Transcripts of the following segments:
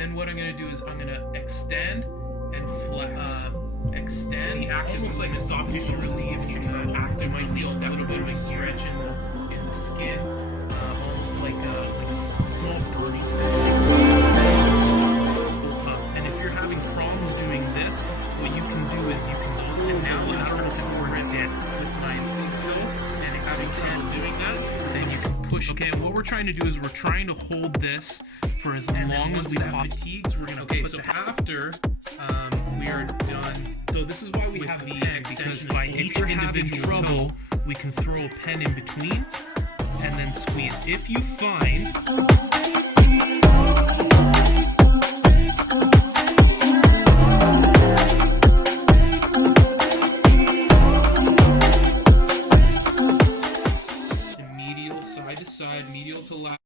then what I'm going to do is I'm going to extend and flex. Extend, almost like a soft tissue release. Active might feel a little bit of a stretch in the skin, almost like a small burning sensation. And if you're having problems doing this, what you can do is you can close it now and start to grip it with my big toe, and having trouble doing that, then you can push. Okay, what we're trying to do is we're trying to hold this for as long as we fatigues. We're gonna put the after we are done. So this is why we have the pen, because by each individual trouble, we can throw a pen in between and then squeeze. If you find medial, side to side, medial to lateral.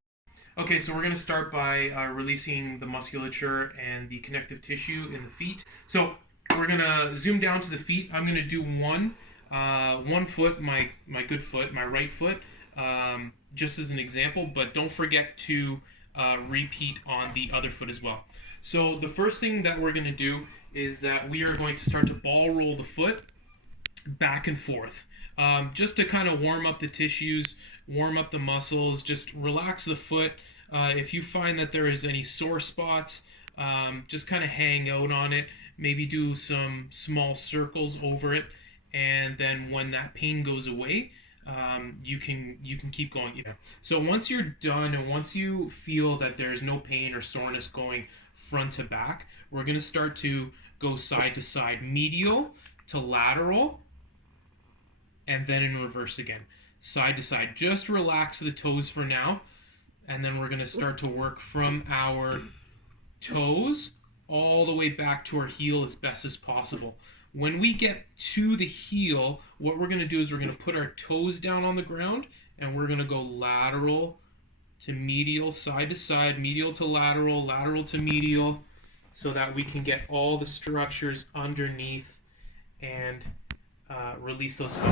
Okay, so we're going to start by releasing the musculature and the connective tissue in the feet. So we're going to zoom down to the feet. I'm going to do one foot, my good foot, my right foot, just as an example, but don't forget to repeat on the other foot as well. So the first thing that we're going to do is that we are going to start to ball roll the foot back and forth, just to kind of warm up the tissues, warm up the muscles, just relax the foot. If you find that there is any sore spots, just kind of hang out on it, maybe do some small circles over it, and then when that pain goes away, you can keep going. So once you're done and once you feel that there's no pain or soreness going front to back, we're going to start to go side to side, medial to lateral, and then in reverse again, side to side. Just relax the toes for now, and then we're going to start to work from our toes all the way back to our heel as best as possible. When we get to the heel, what we're going to do is we're going to put our toes down on the ground, and we're going to go lateral to medial, side to side, medial to lateral, lateral to medial, so that we can get all the structures underneath and release those.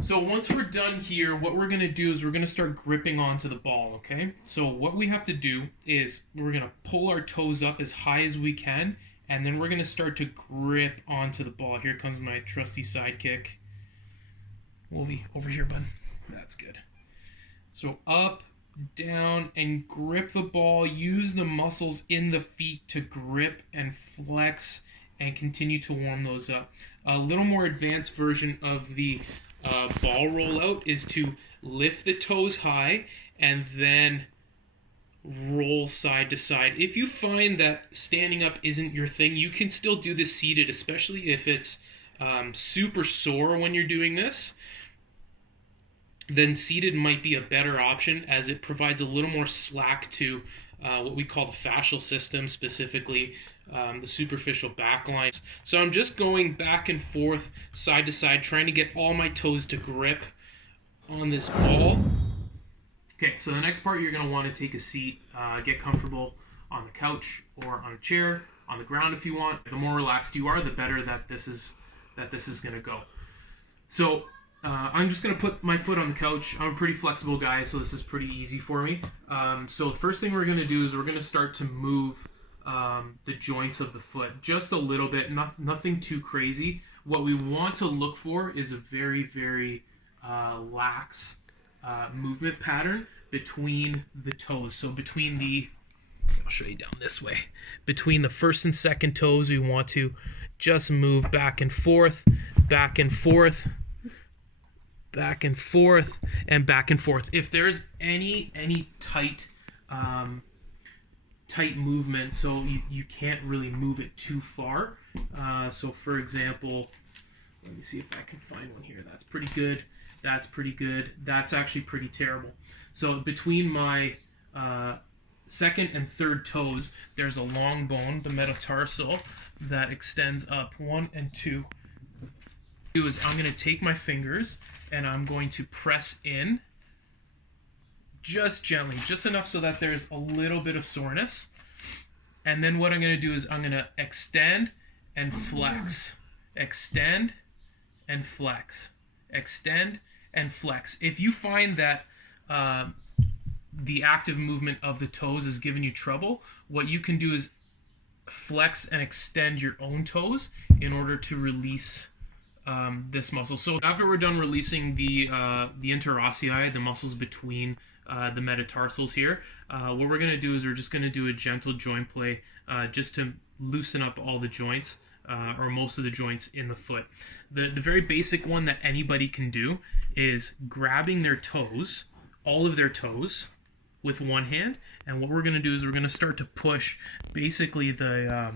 So once we're done here, what we're going to do is we're going to start gripping onto the ball, okay? So what we have to do is we're going to pull our toes up as high as we can, and then we're going to start to grip onto the ball. Here comes my trusty sidekick. Wolvie, over here, bud. That's good. So up, down, and grip the ball. Use the muscles in the feet to grip and flex and continue to warm those up. A little more advanced version of the ball rollout is to lift the toes high and then roll side to side. If you find that standing up isn't your thing, you can still do this seated, especially if it's super sore when you're doing this. Then seated might be a better option, as it provides a little more slack to what we call the fascial system, specifically the superficial back lines. So I'm just going back and forth, side to side, trying to get all my toes to grip on this ball. Okay, so the next part, you're going to want to take a seat, get comfortable on the couch or on a chair, on the ground if you want. The more relaxed you are, the better that this is going to go. So I'm just going to put my foot on the couch. I'm a pretty flexible guy, so this is pretty easy for me. So the first thing we're going to do is we're going to start to move the joints of the foot just a little bit, nothing too crazy. What we want to look for is a very, very lax movement pattern between the toes. So between I'll show you down this way. Between the first and second toes, we want to just move back and forth, back and forth, back and forth, and back and forth. If there's any tight movement, so you can't really move it too far. So for example, let me see if I can find one here. That's pretty good. That's pretty good. That's actually pretty terrible. So between my second and third toes, there's a long bone, the metatarsal, that extends up 1 and 2. I'm going to take my fingers and I'm going to press in just gently, just enough so that there's a little bit of soreness. And then what I'm going to do is I'm going to extend and flex, extend and flex, extend and flex. If you find that the active movement of the toes is giving you trouble, what you can do is flex and extend your own toes in order to release this muscle. So after we're done releasing the interossei, the muscles between the metatarsals here, what we're going to do is we're just going to do a gentle joint play just to loosen up all the joints or most of the joints in the foot. The very basic one that anybody can do is grabbing their toes, all of their toes, with one hand, and what we're going to do is we're going to start to push basically the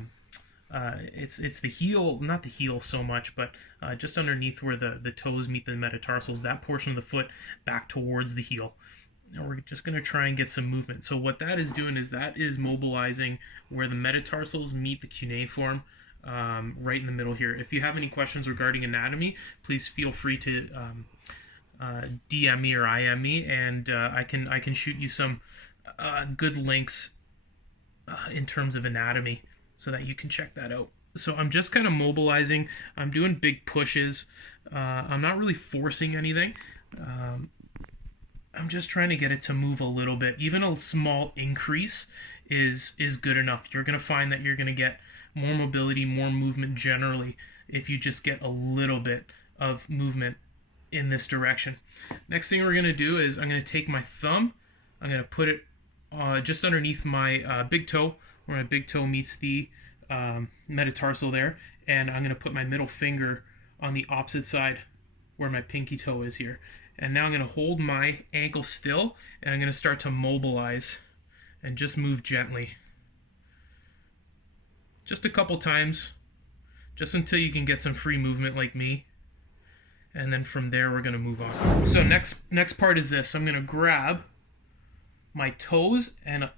it's the heel, not the heel so much, but just underneath where the toes meet the metatarsals, that portion of the foot back towards the heel. And we're just going to try and get some movement. So what that is doing is that is mobilizing where the metatarsals meet the cuneiform, right in the middle here. If you have any questions regarding anatomy, please feel free to DM me or IM me, and I can shoot you some good links in terms of anatomy so that you can check that out. So I'm just kind of mobilizing. I'm doing big pushes. I'm not really forcing anything. I'm just trying to get it to move a little bit. Even a small increase is good enough. You're going to find that you're going to get more mobility, more movement generally if you just get a little bit of movement in this direction. Next thing we're going to do is I'm going to take my thumb, I'm going to put it just underneath my big toe, where my big toe meets the metatarsal there, and I'm going to put my middle finger on the opposite side where my pinky toe is here. And now I'm going to hold my ankle still, and I'm going to start to mobilize and just move gently. Just a couple times, just until you can get some free movement like me. And then from there, we're going to move on. So next part is this. I'm going to grab my toes and a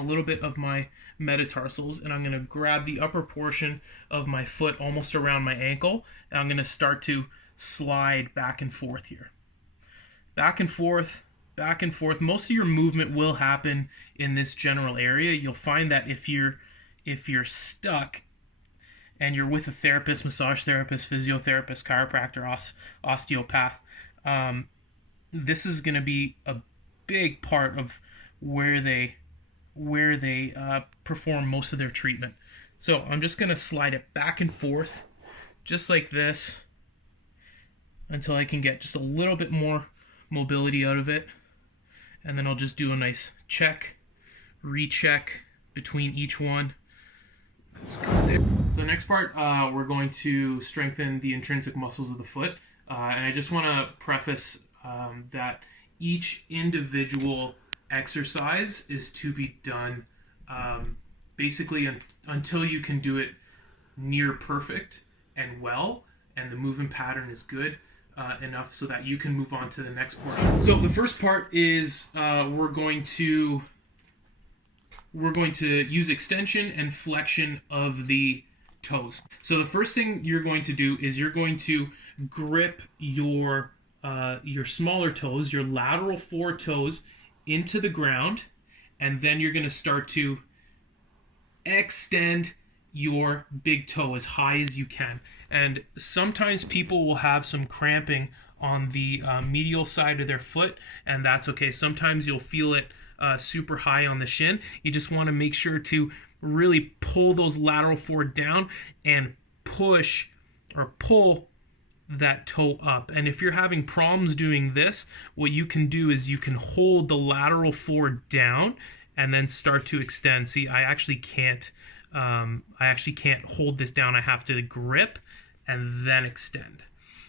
little bit of my metatarsals, and I'm going to grab the upper portion of my foot almost around my ankle, and I'm going to start to slide back and forth here. Back and forth, back and forth. Most of your movement will happen in this general area. You'll find that if you're stuck and you're with a therapist, massage therapist, physiotherapist, chiropractor, osteopath, this is going to be a big part of where they perform most of their treatment. So I'm just going to slide it back and forth just like this until I can get just a little bit more mobility out of it, and then I'll just do a nice check, recheck between each one. Let's go there. So next part, we're going to strengthen the intrinsic muscles of the foot, and I just want to preface that each individual exercise is to be done basically until you can do it near perfect and well, and the movement pattern is good enough so that you can move on to the next portion. So the first part is we're going to use extension and flexion of the toes. So the first thing you're going to do is you're going to grip your smaller toes, your lateral four toes, into the ground, and then you're going to start to extend your big toe as high as you can. And sometimes people will have some cramping on the medial side of their foot, and that's okay. Sometimes you'll feel it super high on the shin. You just want to make sure to really pull those lateral four down and push or pull that toe up. And if you're having problems doing this, what you can do is you can hold the lateral four down and then start to extend. See, I actually can't hold this down. I have to grip and then extend.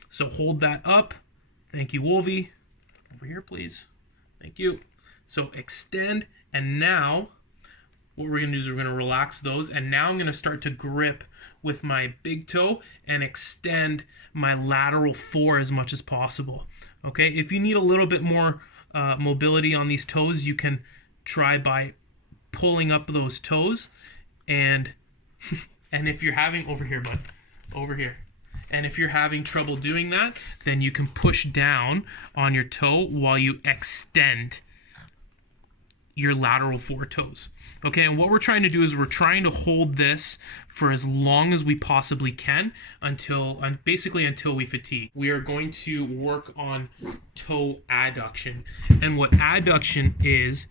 So hold that up. Thank you, Wolvie. Over here, please. Thank you. So extend, and now what we're going to do is we're going to relax those, and now I'm going to start to grip with my big toe and extend my lateral four as much as possible. Okay, if you need a little bit more mobility on these toes, you can try by pulling up those toes, and if you're having, over here, bud, over here. And if you're having trouble doing that, then you can push down on your toe while you extend your lateral four toes. Okay, and what we're trying to do is we're trying to hold this for as long as we possibly can until we fatigue. We are going to work on toe adduction. And what adduction is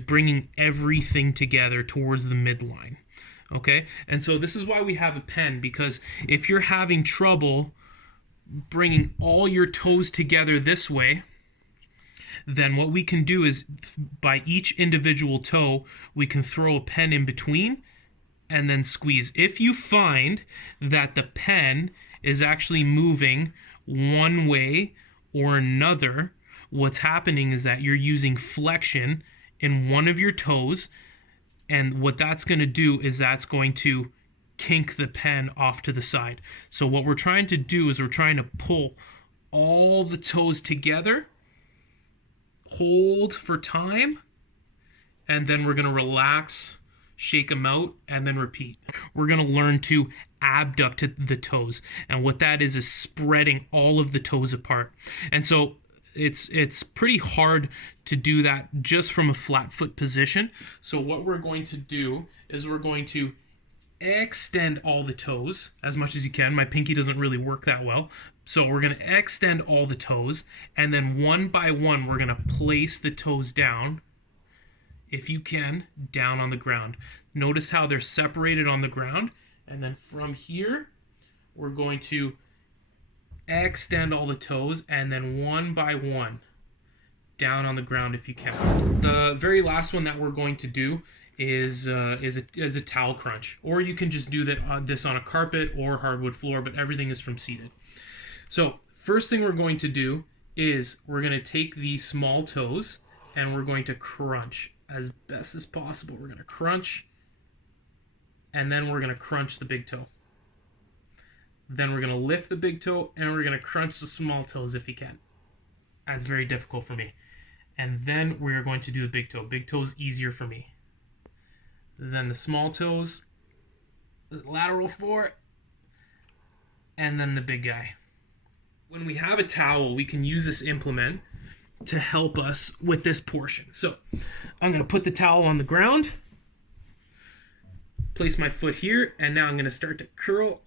bringing everything together towards the midline. Okay, and so this is why we have a pen, because if you're having trouble bringing all your toes together this way, then what we can do is by each individual toe, we can throw a pen in between and then squeeze. If you find that the pen is actually moving one way or another, what's happening is that you're using flexion in one of your toes, and what that's going to do is that's going to kink the pen off to the side. So what we're trying to do is we're trying to pull all the toes together, hold for time, and then we're going to relax, shake them out, and then repeat. We're going to learn to abduct the toes, and what that is spreading all of the toes apart. And so it's pretty hard to do that just from a flat foot position. So what we're going to do is we're going to extend all the toes as much as you can. My pinky doesn't really work that well. So we're going to extend all the toes, and then one by one we're going to place the toes down, if you can, down on the ground. Notice how they're separated on the ground, and then from here we're going to extend all the toes, and then one by one down on the ground if you can. The very last one that we're going to do is a towel crunch, or you can just do this on a carpet or hardwood floor, but everything is from seated. So first thing we're going to do is we're going to take these small toes and we're going to crunch as best as possible. We're going to crunch, and then we're going to crunch the big toe. Then we're going to lift the big toe, and we're going to crunch the small toes if you can. That's very difficult for me. And then we're going to do the big toe. Big toe is easier for me. Then the small toes, the lateral four, and then the big guy. When we have a towel, we can use this implement to help us with this portion. So I'm going to put the towel on the ground, place my foot here, and now I'm going to start to curl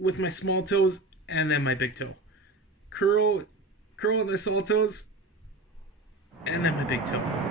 with my small toes and then my big toe. Curl with my small toes and then my big toe.